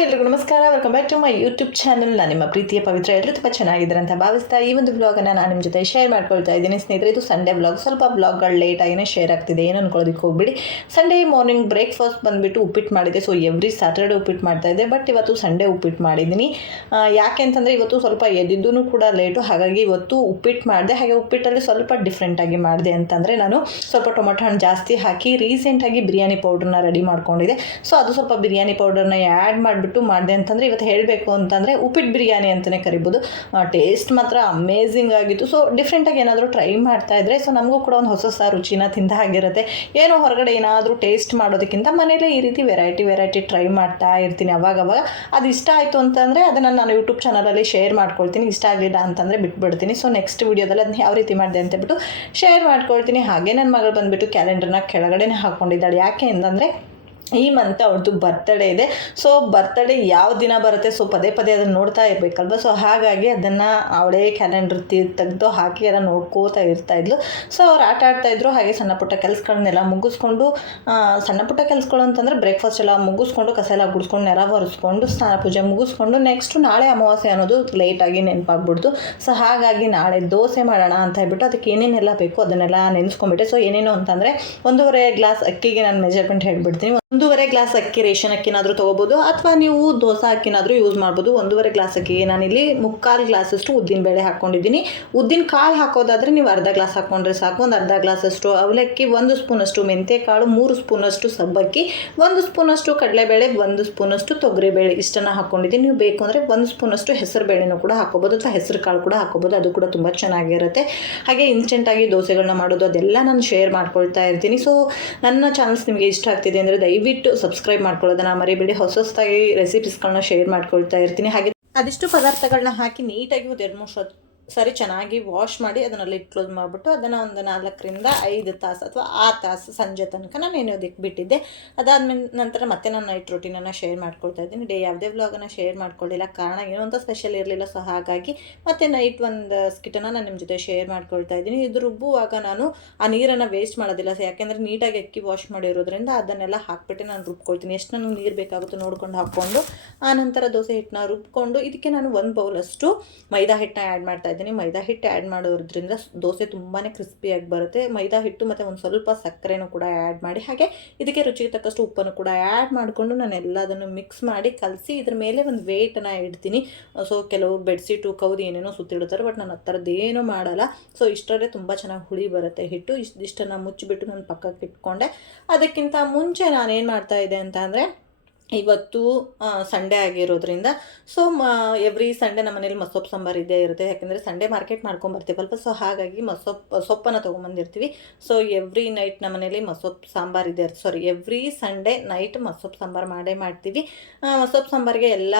ಎಲ್ರಿಗೂ ನಮಸ್ಕಾರ. Welcome back to my YouTube channel ನಾನು ನಿಮ್ಮ ಪ್ರೀತಿಯ ಪವಿತ್ರ ಎಲ್ಲರೂ ತುಂಬ ಚೆನ್ನಾಗಿದ್ದಾರೆ ಅಂತ ಭಾವಿಸ್ತಾ ಈ ಒಂದು ಬ್ಲಾಗನ್ನು ನಾನು ನಿಮ್ಮ ಜೊತೆ ಶೇರ್ ಮಾಡ್ಕೊಳ್ತಾ ಇದ್ದೀನಿ. ಸ್ನೇಹಿತರೆ, ಇದು ಸಂಡೇ ಬ್ಲಾಗ್ ಸ್ವಲ್ಪ ಬ್ಲಾಗ್ಗಳು ಲೇಟಾಗಿನೇ ಶೇರ್ ಆಗ್ತಿದೆ. ಏನು ಅನ್ಕೊಳ್ಳೋದಕ್ಕೆ ಹೋಗ್ಬಿಡಿ. ಸಂಡೇ ಮಾರ್ನಿಂಗ್ ಬ್ರೇಕ್ಫಾಸ್ಟ್ ಬಂದುಬಿಟ್ಟು ಉಪ್ಪಿಟ್ಟು ಮಾಡಿದೆ ಸೊ ಎವ್ರಿ ಸ್ಯಾಟರ್ಡೇ ಉಪ್ಪಿಟ್ಟು ಮಾಡ್ತಾ ಇದ್ದೆ. ಬಟ್ ಇವತ್ತು ಸಂಡೇ ಉಪ್ಪಿಟ್ಟು ಮಾಡಿದ್ದೀನಿ. ಯಾಕೆ ಅಂತಂದರೆ ಇವತ್ತು ಸ್ವಲ್ಪ ಎದ್ದಿದ್ದೂ ಕೂಡ ಲೇಟು ಹಾಗಾಗಿ ಇವತ್ತು ಉಪ್ಪಿಟ್ಟು ಮಾಡಿದೆ. ಹಾಗೆ ಉಪ್ಪಿಟ್ಟಲ್ಲಿ ಸ್ವಲ್ಪ ಡಿಫ್ರೆಂಟಾಗಿ ಮಾಡಿದೆ ಅಂತಂದರೆ ನಾನು ಸ್ವಲ್ಪ ಟೊಮೊಟೊ ಹಣ್ಣು ಜಾಸ್ತಿ ಹಾಕಿ ರೀಸೆಂಟಾಗಿ ಬಿರಿಯಾನಿ ಪೌಡ್ರನ್ನ ರೆಡಿ ಮಾಡ್ಕೊಂಡಿದ್ದೆ. ಸೊ ಅದು ಸ್ವಲ್ಪ ಬಿರಿಯಾನಿ ಪೌಡರ್ನ ಆ್ಯಡ್ ಮಾಡಿಬಿಟ್ಟು ಮಾಡಿದೆ ಅಂತಂದರೆ ಇವತ್ತು ಹೇಳಬೇಕು ಅಂತಂದರೆ ಉಪ್ಪಿಟ್ಟು ಬಿರಿಯಾನಿ ಅಂತಲೇ ಕರಿಬೋದು. ಟೇಸ್ಟ್ ಮಾತ್ರ ಅಮೇಝಿಂಗ್ ಆಗಿತ್ತು. ಸೊ ಡಿಫ್ರೆಂಟಾಗಿ ಏನಾದರೂ ಟ್ರೈ ಮಾಡ್ತಾ ಇದ್ದರೆ ಸೊ ನಮಗೂ ಕೂಡ ಒಂದು ಹೊಸ ಹೊಸ ರುಚಿನ ತಿಂದ ಹಾಗಿರುತ್ತೆ. ಏನೋ ಹೊರಗಡೆ ಏನಾದರೂ ಟೇಸ್ಟ್ ಮಾಡೋದಕ್ಕಿಂತ ಮನೆಯಲ್ಲೇ ಈ ರೀತಿ ವೆರೈಟಿ ವೆರೈಟಿ ಟ್ರೈ ಮಾಡ್ತಾ ಇರ್ತೀನಿ ಅವಾಗವಾಗ. ಅದು ಇಷ್ಟ ಆಯಿತು ಅಂತಂದರೆ ಅದನ್ನು ನಾನು ಯೂಟ್ಯೂಬ್ ಚಾನಲಲ್ಲಿ ಶೇರ್ ಮಾಡ್ಕೊಳ್ತೀನಿ. ಇಷ್ಟ ಆಗಲಿಲ್ಲ ಅಂತಂದರೆ ಬಿಟ್ಬಿಡ್ತೀನಿ. ಸೊ ನೆಕ್ಸ್ಟ್ ವೀಡಿಯೋದಲ್ಲಿ ಅದನ್ನ ಯಾವ ರೀತಿ ಮಾಡಿದೆ ಅಂತ ಹೇಳ್ಬಿಟ್ಟು ಶೇರ್ ಮಾಡ್ಕೊಳ್ತೀನಿ. ಹಾಗೆ ನನ್ನ ಮಗಳು ಬಂದುಬಿಟ್ಟು ಕ್ಯಾಲೆಂಡರ್ನ ಕೆಳಗಡೆನೇ ಹಾಕ್ಕೊಂಡಿದ್ದಾಳೆ ಯಾಕೆ ಅಂತಂದರೆ ಈ ಮಂತ್ ಅವ್ರದ್ದು ಬರ್ತಡೇ ಇದೆ. ಸೊ ಬರ್ತಡೇ ಯಾವ ದಿನ ಬರುತ್ತೆ? ಸೊ ಪದೇ ಪದೇ ಅದನ್ನು ನೋಡ್ತಾ ಇರಬೇಕಲ್ವ? ಸೊ ಹಾಗಾಗಿ ಅದನ್ನು ಅವಳೇ ಕ್ಯಾಲೆಂಡರ್ ತೆಗೆದು ಹಾಕಿ ಎಲ್ಲ ನೋಡ್ಕೋತಾ ಇರ್ತಾ ಇದ್ಲು. ಸೊ ಅವ್ರು ಆಟ ಆಡ್ತಾಯಿದ್ರು ಹಾಗೆ ಸಣ್ಣ ಪುಟ್ಟ ಕೆಲಸಗಳನ್ನೆಲ್ಲ ಮುಗಿಸ್ಕೊಂಡು ಸಣ್ಣ ಪುಟ್ಟ ಕೆಲಸಗಳು ಅಂತಂದರೆ ಬ್ರೇಕ್ಫಾಸ್ಟ್ ಎಲ್ಲ ಮುಗಿಸ್ಕೊಂಡು ಕಸ ಎಲ್ಲ ಗುಡಿಸ್ಕೊಂಡು, ನೆಲ ಒರೆಸ್ಕೊಂಡು, ಸ್ನಾನ ಪೂಜೆ ಮುಗಿಸ್ಕೊಂಡು ನೆಕ್ಸ್ಟು ನಾಳೆ ಅಮಾವಾಸ್ಯೆ ಅನ್ನೋದು ಲೇಟಾಗಿ ನೆನಪಾಗ್ಬಿಡ್ತು. ಸೊ ಹಾಗಾಗಿ ನಾಳೆ ದೋಸೆ ಮಾಡೋಣ ಅಂತ ಹೇಳ್ಬಿಟ್ಟು ಅದಕ್ಕೆ ಏನೇನೆಲ್ಲ ಬೇಕು ಅದನ್ನೆಲ್ಲ ನೆನೆಸ್ಕೊಂಡ್ಬಿಟ್ಟೆ. ಸೊ ಏನೇನು ಅಂತಂದರೆ ಒಂದೂವರೆ ಗ್ಲಾಸ್ ಅಕ್ಕಿಗೆ ನಾನು ಮೆಜರ್ಮೆಂಟ್ ಹೇಳ್ಬಿಡ್ತೀನಿ. ಒಂದೂವರೆ ಗ್ಲಾಸ್ ಅಕ್ಕಿ, ರೇಷನ್ ಅಕ್ಕಿನಾದರೂ ತೊಗೋಬೋದು ಅಥವಾ ನೀವು ದೋಸೆ ಅಕ್ಕಿನಾದರೂ ಯೂಸ್ ಮಾಡ್ಬೋದು. ಒಂದೂವರೆ ಗ್ಲಾಸ್ ಅಕ್ಕಿಗೆ ನಾನಿಲ್ಲಿ ಮುಕ್ಕಾಲು ಗ್ಲಾಸಷ್ಟು ಉದ್ದಿನ ಬೇಳೆ ಹಾಕ್ಕೊಂಡಿದ್ದೀನಿ ಉದ್ದಿನ ಕಾಳು ಹಾಕೋದಾದರೆ ನೀವು ಅರ್ಧ ಗ್ಲಾಸ್ ಹಾಕ್ಕೊಂಡ್ರೆ ಸಾಕು, ಒಂದು ಅರ್ಧ ಗ್ಲಾಸಷ್ಟು ಅವಲಕ್ಕಿ, ಒಂದು ಸ್ಪೂನಷ್ಟು ಕಾಳು ಮೂರು ಸ್ಪೂನಷ್ಟು ಸಬ್ಬಕ್ಕಿ, ಒಂದು ಸ್ಪೂನಷ್ಟು ಕಡಲೆಬೇಳೆ, ಒಂದು ಸ್ಪೂನಷ್ಟು ತೊಗರಿಬೇಳೆ ಇಷ್ಟನ್ನು ಹಾಕ್ಕೊಂಡಿದ್ದೀನಿ ನೀವು ಬೇಕು ಅಂದರೆ ಒಂದು ಸ್ಪೂನಷ್ಟು ಹೆಸರು ಬೇಳೆನೂ ಕೂಡ ಹಾಕೋಬೋದು ಅಥವಾ ಹೆಸರು ಕಾಳು ಕೂಡ ಹಾಕೋಬೋದು. ಅದು ಕೂಡ ತುಂಬ ಚೆನ್ನಾಗಿರುತ್ತೆ. ಹಾಗೆ ಇನ್ಸ್ಟೆಂಟಾಗಿ ದೋಸೆಗಳನ್ನ ಮಾಡೋದು ಅದೆಲ್ಲ ನಾನು ಶೇರ್ ಮಾಡ್ಕೊಳ್ತಾ ಇರ್ತೀನಿ. ಸೊ ನನ್ನ ಚಾನಲ್ಸ್ ನಿಮಗೆ ಇಷ್ಟ ಆಗ್ತಿದೆ ಅಂದರೆ ದಯವಿಟ್ಟು ಸಬ್ಸ್ಕ್ರೈಬ್ ಮಾಡ್ಕೊಳ್ಳೋದನ್ನ ಮರಿಬೇಡಿ. ಹೊಸ ಹೊಸದಾಗಿ ರೆಸಿಪೀಸ್ಗಳನ್ನ ಶೇರ್ ಮಾಡ್ಕೊಳ್ತಾ ಇರ್ತೀನಿ. ಹಾಗೆ ಅದಿಷ್ಟು ಪದಾರ್ಥಗಳನ್ನ ಹಾಕಿ ನೀಟಾಗಿ ಒಂದು ಎರಡು ಮೂರು ಸರಿ ಚೆನ್ನಾಗಿ ವಾಶ್ ಮಾಡಿ ಅದನ್ನ ಲಿಡ್ ಕ್ಲೋಸ್ ಮಾಡಿಬಿಟ್ಟು ಅದನ್ನು ಒಂದು ನಾಲ್ಕರಿಂದ ಐದು ತಾಸು ಅಥವಾ ಆರು ತಾಸು ಸಂಜೆ ತನಕ ನಾನು ನೆನೆಯೋದಕ್ಕೆ ಬಿಟ್ಟಿದ್ದೆ. ಅದಾದ್ಮೇಲೆ ನಂತರ ಮತ್ತೆ ನಾನು ನೈಟ್ ರೊಟೀನನ್ನು ಶೇರ್ ಮಾಡ್ಕೊಳ್ತಾ ಇದ್ದೀನಿ. ಡೇ ಯಾವುದೇ ವ್ಲಾಗನ್ನು ಶೇರ್ ಮಾಡ್ಕೊಳ್ಳಿಲ್ಲ ಕಾರಣ ಏನೋ ಅಂತ ಸ್ಪೆಷಲ್ ಇರಲಿಲ್ಲ. ಸೊ ಹಾಗಾಗಿ ಮತ್ತೆ ನೈಟ್ ಒಂದು ಸ್ಕಿಟನ್ನು ನಾನು ನಿಮ್ಮ ಜೊತೆ ಶೇರ್ ಮಾಡ್ಕೊಳ್ತಾ ಇದ್ದೀನಿ. ಇದು ರುಬ್ಬುವಾಗ ನಾನು ಆ ನೀರನ್ನು ವೇಸ್ಟ್ ಮಾಡೋದಿಲ್ಲ. ಸೊ ಯಾಕೆಂದರೆ ನೀಟಾಗಿ ಅಕ್ಕಿ ವಾಶ್ ಮಾಡಿರೋದ್ರಿಂದ ಅದನ್ನೆಲ್ಲ ಹಾಕ್ಬಿಟ್ಟು ನಾನು ರುಬ್ಕೊಳ್ತೀನಿ. ಎಷ್ಟು ನನಗೆ ನೀರು ಬೇಕಾಗುತ್ತೋ ನೋಡ್ಕೊಂಡು ಹಾಕ್ಕೊಂಡು ಆ ನಂತರ ದೋಸೆ ಹಿಟ್ಟನ್ನ ರುಬ್ಕೊಂಡು ಇದಕ್ಕೆ ನಾನು ಒಂದು ಬೌಲಷ್ಟು ಮೈದಾ ಹಿಟ್ಟನ್ನ ಆ್ಯಡ್ ಮಾಡ್ತಾ ಇದ್ದೀನಿ. ಮೈದಾ ಹಿಟ್ಟು ಆ್ಯಡ್ ಮಾಡೋದ್ರಿಂದ ದೋಸೆ ತುಂಬಾ ಕ್ರಿಸ್ಪಿಯಾಗಿ ಬರುತ್ತೆ. ಮೈದಾ ಹಿಟ್ಟು ಮತ್ತು ಒಂದು ಸ್ವಲ್ಪ ಸಕ್ಕರೆನೂ ಕೂಡ ಆ್ಯಡ್ ಮಾಡಿ, ಹಾಗೆ ಇದಕ್ಕೆ ರುಚಿಗೆ ತಕ್ಕಷ್ಟು ಉಪ್ಪನ್ನು ಕೂಡ ಆ್ಯಡ್ ಮಾಡಿಕೊಂಡು ನಾನು ಎಲ್ಲದನ್ನು ಮಿಕ್ಸ್ ಮಾಡಿ ಕಲಸಿ ಇದ್ರ ಮೇಲೆ ಒಂದು ವೇಟನ್ನು ಇಡ್ತೀನಿ. ಸೊ ಕೆಲವು ಬೆಡ್ಶೀಟು ಕೌದು ಏನೇನೋ ಸುತ್ತಿಡ್ತಾರೆ ಬಟ್ ನಾನು ಆ ಮಾಡಲ್ಲ. ಸೊ ಇಷ್ಟರಲ್ಲೇ ತುಂಬ ಚೆನ್ನಾಗಿ ಹುಳಿ ಬರುತ್ತೆ ಹಿಟ್ಟು. ಇಷ್ಟು ಇಷ್ಟನ್ನು ಮುಚ್ಚಿಬಿಟ್ಟು ನಾನು ಪಕ್ಕಕ್ಕೆ ಇಟ್ಕೊಂಡೆ ಅದಕ್ಕಿಂತ ಮುಂಚೆ ನಾನೇನು ಮಾಡ್ತಾ ಇದ್ದೆ ಅಂತ ಅಂದರೆ ಇವತ್ತು ಸಂಡೇ ಆಗಿರೋದ್ರಿಂದ ಸೊ ಮ ಎವ್ರಿ ಸಂಡೇ ನಮ್ಮ ಮನೇಲಿ ಮಸೊಪ್ಪು ಸಾಂಬಾರು ಇದ್ದೇ ಇರುತ್ತೆ. ಯಾಕಂದರೆ ಸಂಡೇ ಮಾರ್ಕೆಟ್ ಮಾಡ್ಕೊಂಬರ್ತೀವಲ್ವ? ಸೊ ಹಾಗಾಗಿ ಮಸೊಪ್ಪು ಸೊಪ್ಪನ್ನು ತೊಗೊಂಬಂದಿರ್ತೀವಿ. ಸೊ ಎವ್ರಿ ನೈಟ್ ನಮ್ಮ ಮನೇಲಿ ಮಸೊಪ್ಪು ಸಾಂಬಾರು ಇದೆ. ಸಾರಿ ಎವ್ರಿ ಸಂಡೇ ನೈಟ್ ಮಸೊಪ್ಪು ಸಾಂಬಾರು ಮಾಡೇ ಮಾಡ್ತೀವಿ. ಮಸೊಪ್ಪು ಸಾಂಬಾರಿಗೆ ಎಲ್ಲ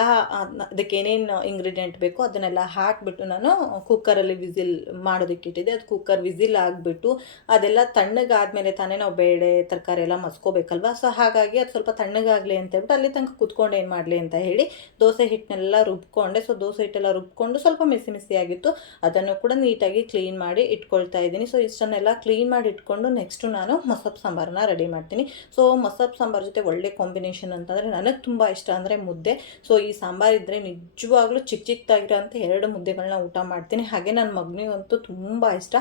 ಅದಕ್ಕೆ ಏನೇನು ಇಂಗ್ರೀಡಿಯೆಂಟ್ ಬೇಕು ಅದನ್ನೆಲ್ಲ ಹಾಕಿಬಿಟ್ಟು ನಾನು ಕುಕ್ಕರಲ್ಲಿ ವಿಸಿಲ್ ಮಾಡೋದಕ್ಕೆ ಇಟ್ಟಿದ್ದೆ. ಅದು ಕುಕ್ಕರ್ ವಿಸಿಲ್ ಆಗಿಬಿಟ್ಟು, ಅದೆಲ್ಲ ತಣ್ಣಗಾದ್ಮೇಲೆ ತಾನೇ ನಾವು ಬೇಳೆ, ತರಕಾರಿ ಎಲ್ಲ ಮಸ್ಕೋಬೇಕಲ್ವ? ಸೊ ಹಾಗಾಗಿ ಅದು ಸ್ವಲ್ಪ ತಣ್ಣಗಾಗಲಿ ಅಂತ ಹೇಳ್ಬಿಟ್ಟು ಅಲ್ಲಿ ತನಕ ಕುತ್ಕೊಂಡು ಏನು ಮಾಡಲಿ ಅಂತ ಹೇಳಿ ದೋಸೆ ಹಿಟ್ಟನ್ನೆಲ್ಲ ರುಬ್ಕೊಂಡೆ. ಸೊ ದೋಸೆ ಹಿಟ್ಟೆಲ್ಲ ರುಬ್ಕೊಂಡು ಸ್ವಲ್ಪ ಮಿಸಿ ಮಿಸಿ ಆಗಿತ್ತು ಅದನ್ನು ಕೂಡ ನೀಟಾಗಿ ಕ್ಲೀನ್ ಮಾಡಿ ಇಟ್ಕೊಳ್ತಾ ಇದ್ದೀನಿ. ಸೊ ಇಷ್ಟನ್ನೆಲ್ಲ ಕ್ಲೀನ್ ಮಾಡಿ ಇಟ್ಕೊಂಡು ನೆಕ್ಸ್ಟು ನಾನು ಮಸಬ್ ಸಾಂಬಾರನ್ನ ರೆಡಿ ಮಾಡ್ತೀನಿ. ಸೊ ಮಸಬ್ ಸಾಂಬಾರು ಜೊತೆ ಒಳ್ಳೆ ಕಾಂಬಿನೇಷನ್ ಅಂತಂದರೆ ನನಗೆ ತುಂಬ ಇಷ್ಟ ಅಂದರೆ ಮುದ್ದೆ. ಸೊ ಈ ಸಾಂಬಾರ್ ಇದ್ದರೆ ನಿಜವಾಗ್ಲೂ ಚಿಕ್ಕ ಚಿಕ್ಕದಾಗಿರೋಂಥ ಎರಡು ಮುದ್ದೆಗಳನ್ನ ಊಟ ಮಾಡ್ತೀನಿ. ಹಾಗೆ ನನ್ನ ಮಗನಿಗಂತೂ ತುಂಬ ಇಷ್ಟ.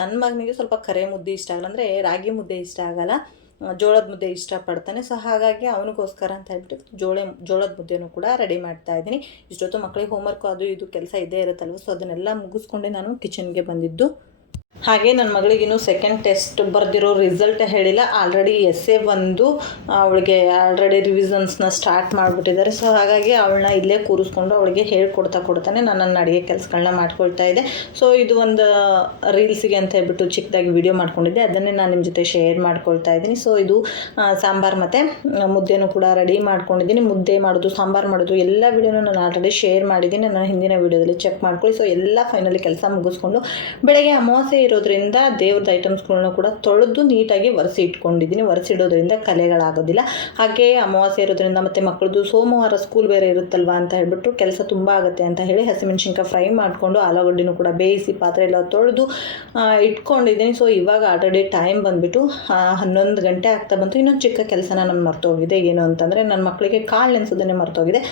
ನನ್ನ ಮಗನಿಗೆ ಸ್ವಲ್ಪ ಕರೆ ಮುದ್ದೆ ಇಷ್ಟ ಆಗಲ್ಲ ಅಂದರೆ ರಾಗಿ ಮುದ್ದೆ ಇಷ್ಟ ಆಗಲ್ಲ. ಜೋಳದ ಮುದ್ದೆ ಇಷ್ಟಪಡ್ತಾನೆ. ಸೊ ಹಾಗಾಗಿ ಅವನಿಗೋಸ್ಕರ ಅಂತ ಹೇಳ್ಬಿಟ್ಟು ಜೋಳ, ಜೋಳದ ಮುದ್ದೆನೂ ಕೂಡ ರೆಡಿ ಮಾಡ್ತಾ ಇದ್ದೀನಿ. ಇಷ್ಟೊತ್ತು ಮಕ್ಕಳಿಗೆ ಹೋಮ್ವರ್ಕು ಅದು ಇದು ಕೆಲಸ ಇದ್ದೇ ಇರುತ್ತಲ್ವ ಸೊ ಅದನ್ನೆಲ್ಲ ಮುಗಿಸ್ಕೊಂಡೆ ನಾನು ಕಿಚನ್ಗೆ ಬಂದಿದ್ದು. ಹಾಗೆ ನನ್ನ ಮಗಳಿಗೆ ಸೆಕೆಂಡ್ ಟೆಸ್ಟ್ ಬರೆದಿರೋ ರಿಸಲ್ಟ್ ಹೇಳಿಲ್ಲ. ಆಲ್ರೆಡಿ ಎಸ್ ಎ ಒಂದು, ಅವಳಿಗೆ ಆಲ್ರೆಡಿ ರಿವಿಸನ್ಸ್ನ ಸ್ಟಾರ್ಟ್ ಮಾಡಿಬಿಟ್ಟಿದ್ದಾರೆ. ಸೊ ಹಾಗಾಗಿ ಅವಳನ್ನ ಇಲ್ಲೇ ಕೂರಿಸ್ಕೊಂಡು ಅವಳಿಗೆ ಹೇಳ್ಕೊಡ್ತಾ ಕೊಡ್ತಾನೆ. ನಾನು ನನ್ನ ಅಡುಗೆ ಕೆಲಸಗಳನ್ನ ಮಾಡ್ಕೊಳ್ತಾ ಇದ್ದೆ. ಸೊ ಇದು ಒಂದು ರೀಲ್ಸಿಗೆ ಅಂತ ಹೇಳ್ಬಿಟ್ಟು ಚಿಕ್ಕದಾಗಿ ವಿಡಿಯೋ ಮಾಡ್ಕೊಂಡಿದ್ದೆ. ಅದನ್ನೇ ನಾನು ನಿಮ್ಮ ಜೊತೆ ಶೇರ್ ಮಾಡ್ಕೊಳ್ತಾ ಇದ್ದೀನಿ. ಸೊ ಇದು ಸಾಂಬಾರು ಮತ್ತು ಮುದ್ದೆನೂ ಕೂಡ ರೆಡಿ ಮಾಡ್ಕೊಂಡಿದ್ದೀನಿ. ಮುದ್ದೆ ಮಾಡೋದು, ಸಾಂಬಾರು ಮಾಡೋದು, ಎಲ್ಲ ವಿಡಿಯೋನೂ ನಾನು ಆಲ್ರೆಡಿ ಶೇರ್ ಮಾಡಿದ್ದೀನಿ. ನಾನು ಹಿಂದಿನ ವಿಡಿಯೋದಲ್ಲಿ ಚೆಕ್ ಮಾಡ್ಕೊಳ್ಳಿ. ಸೊ ಎಲ್ಲ ಫೈನಲಿ ಕೆಲಸ ಮುಗಿಸ್ಕೊಂಡು ಬೆಳಗ್ಗೆ ಅಮಾವಾಸ್ಯೆ ಇರೋದ್ರಿಂದ ದೇವ್ರದ್ದು ಐಟಮ್ಸ್ಗಳನ್ನ ಕೂಡ ತೊಳೆದು ನೀಟಾಗಿ ಒರೆಸಿ ಇಟ್ಕೊಂಡಿದ್ದೀನಿ. ಒರೆಸಿಡೋದ್ರಿಂದ ಕಲೆಗಳಾಗೋದಿಲ್ಲ. ಹಾಗೆ ಅಮಾವಾಸ್ಯೆ ಇರೋದ್ರಿಂದ ಮತ್ತು ಮಕ್ಕಳದು ಸೋಮವಾರ ಸ್ಕೂಲ್ ಬೇರೆ ಇರುತ್ತಲ್ವಾ ಅಂತ ಹೇಳ್ಬಿಟ್ಟು ಕೆಲಸ ತುಂಬ ಆಗುತ್ತೆ ಅಂತ ಹೇಳಿ ಹಸಿಮೆಣ್ಸಿನ್ಕಾಯಿ ಫ್ರೈ ಮಾಡಿಕೊಂಡು ಆಲೂಗಡ್ಡೆನೂ ಕೂಡ ಬೇಯಿಸಿ ಪಾತ್ರೆ ಎಲ್ಲ ತೊಳೆದು ಇಟ್ಕೊಂಡಿದ್ದೀನಿ. ಸೊ ಇವಾಗ ಆಲ್ರೆಡಿ ಟೈಮ್ ಬಂದುಬಿಟ್ಟು ಹನ್ನೊಂದು ಗಂಟೆ ಆಗ್ತಾ ಬಂತು. ಇನ್ನೊಂದು ಚಿಕ್ಕ ಕೆಲಸನ ನಾನು ಮರ್ತೋಗಿದೆ. ಏನು ಅಂತಂದರೆ ನನ್ನ ಮಕ್ಕಳಿಗೆ ಕಾಳು ನೆನೆಸೋದನ್ನೇ ಮರ್ತೋಗಿದೆ.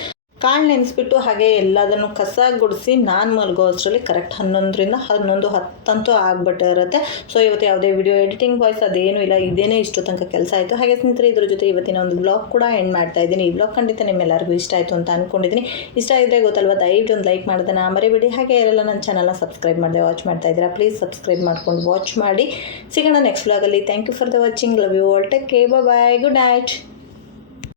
ಕಾಳು ನೆನೆಸ್ಬಿಟ್ಟು ಹಾಗೆ ಎಲ್ಲದನ್ನು ಕಸ ಗುಡಿಸಿ ನಾನು ಮಲಗೋ ಅಷ್ಟರಲ್ಲಿ ಕರೆಕ್ಟ್ ಹನ್ನೊಂದರಿಂದ ಹನ್ನೊಂದು ಹತ್ತಂತೂ ಆಗಿಬಿಟ್ಟಿರುತ್ತೆ ಸೊ ಇವತ್ತು ಯಾವುದೇ ವಿಡಿಯೋ ಎಡಿಟಿಂಗ್ ವಾಯ್ಸ್ ಅದೇನೂ ಇಲ್ಲ, ಇದೇನೇ ಇಷ್ಟು ತನಕ ಕೆಲಸ ಆಯಿತು. ಹಾಗೆ ಸ್ನೇಹಿತರೆ, ಇದ್ರ ಜೊತೆ ಇವತ್ತಿನ ಒಂದು ಬ್ಲಾಗ್ ಕೂಡ ಎಂಡ್ ಮಾಡ್ತಾ ಇದ್ದೀನಿ. ಈ ಬ್ಲಾಗ್ ಖಂಡಿತ ನಿಮ್ಮೆಲ್ಲರಿಗೂ ಇಷ್ಟ ಆಯಿತು ಅಂತ ಅಂದ್ಕೊಂಡಿದ್ದೀನಿ ಇಷ್ಟ ಆಗಿದ್ರೆ ಗೊತ್ತಲ್ವ, ದಯವಿಟ್ಟು ಒಂದು ಲೈಕ್ ಮಾಡೋದನ್ನ ಮರಿಬೇಡಿ. ಹಾಗೆ ಯಾರೆಲ್ಲ ನನ್ನ ಚಾನಲ್ನ ಸಬ್ಸ್ಕ್ರೈಬ್ ಮಾಡಿದೆ ವಾಚ್ ಮಾಡ್ತಾ ಇದ್ದೀರಾ ಪ್ಲೀಸ್ ಸಬ್ಸ್ಕ್ರೈಬ್ ಮಾಡ್ಕೊಂಡು ವಾಚ್ ಮಾಡಿ. ಸಿಗೋಣ next ಬ್ಲಾಗಲ್ಲಿ thank you for the watching love you all take care bye good night